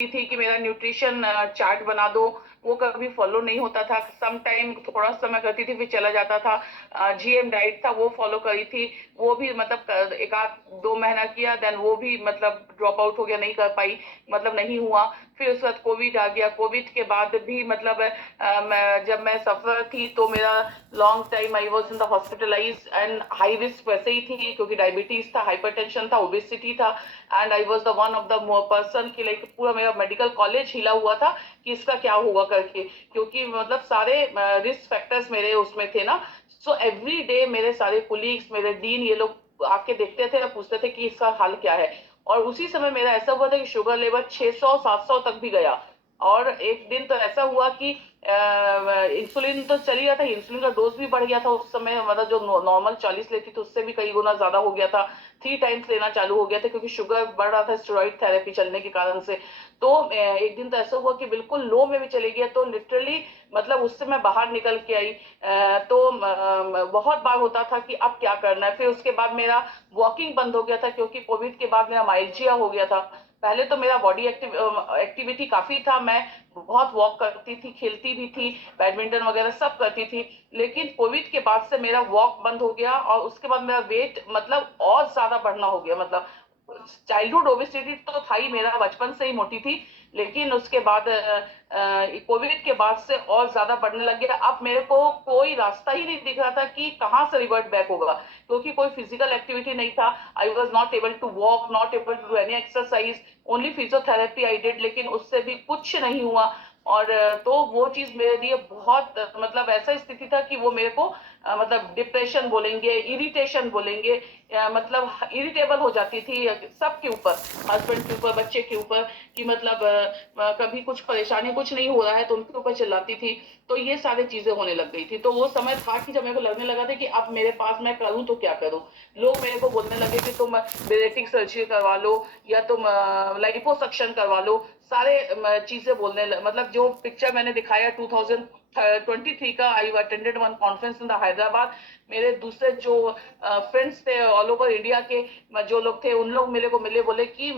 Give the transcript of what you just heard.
थी कि मेरा न्यूट्रिशन चार्ट बना दो, वो कभी फॉलो नहीं होता था। सम टाइम थोड़ा सा मैं करती थी फिर चला जाता था। जीएम डाइट था वो फॉलो करी थी, वो भी मतलब एक आध 2 महीना किया, देन वो भी मतलब ड्रॉप आउट हो गया, नहीं कर पाई, मतलब नहीं हुआ। फिर उसके बाद कोविड आ गया, कोविड के बाद भी मतलब जब मैं सफर थी तो मेरा long time I was in the hospitalise and high risk वैसे ही थी, क्योंकि डायबिटीज था, हाइपरटेंशन था, ओबेसिटी था। And I was the one of the person की लाइक पूरा मेरा मेडिकल कॉलेज हिला हुआ था कि इसका क्या होगा करके, क्योंकि मतलब सारे रिस्क फैक्टर्स मेरे उसमें थे ना। सो एवरी डे मेरे सारे कुलीग्स, मेरे डीन, ये लोग आके देखते थे और पूछते थे कि इसका हाल क्या है। और उसी समय मेरा ऐसा हुआ था कि शुगर लेवल 600 700 तक भी गया। और एक दिन तो ऐसा हुआ कि इंसुलिन तो चल ही रहा था, इंसुलिन का डोज भी बढ़ गया था उस समय, मतलब जो नॉर्मल 40 लेती थी उससे भी कई गुना ज्यादा हो गया था। 3 टाइम्स लेना चालू हो गया था, क्योंकि शुगर बढ़ रहा था स्टेरॉइड थेरेपी चलने के कारण से। तो एक दिन तो ऐसा हुआ कि बिल्कुल लो में भी चले गया, तो लिटरली मतलब उससे मैं बाहर निकल के आई। तो बहुत बार होता था कि अब क्या करना है। फिर उसके बाद मेरा वॉकिंग बंद हो गया था, क्योंकि कोविड के बाद मेरा माइल्जिया हो गया था। पहले तो मेरा बॉडी एक्टिविटी काफी था, मैं बहुत वॉक करती थी, खेलती भी थी, बैडमिंटन वगैरह सब करती थी। लेकिन कोविड के बाद से मेरा वॉक बंद हो गया, और उसके बाद मेरा वेट मतलब और ज्यादा बढ़ना हो गया। मतलब चाइल्डहुड ओबेसिटी तो था ही, मेरा बचपन से ही मोटी थी, लेकिन उसके बाद कोविड के बाद से और ज्यादा बढ़ने लग गया। अब मेरे को कोई रास्ता ही नहीं दिख रहा था कि कहाँ से रिवर्ट बैक होगा, क्योंकि कोई फिजिकल एक्टिविटी नहीं था। I was not able to walk, not able to do any exercise, only physiotherapy I did, लेकिन उससे भी कुछ नहीं हुआ। और तो वो चीज मेरे लिए बहुत मतलब ऐसा स्थिति था कि वो मेरे को मतलब डिप्रेशन बोलेंगे, इरिटेशन बोलेंगे, मतलब इरिटेबल हो जाती थी सबके ऊपर, हस्बैंड के ऊपर, बच्चे के ऊपर, कि मतलब कभी कुछ परेशानी, कुछ नहीं हो रहा है तो उनके ऊपर चिल्लाती थी। तो ये सारी चीजें होने लग गई थी। तो वो समय था कि जब मेरे को लगने लगा था कि अब मेरे पास मैं करूं तो क्या करूं। लोग मेरे को बोलने लगे कि तुम बेरेटिक सर्जरी करवा लो, या तुम लाइपोसक्शन करवा लो, सारे चीजें मतलब जो पिक्चर मैंने दिखाया 2023 का, I attended one conference in the Hyderabad. मेरे दूसरे जो फ्रेंड्स थे ऑल ओवर इंडिया के, जो लोग थे, उन लोग मेरे को मिले, बोले कि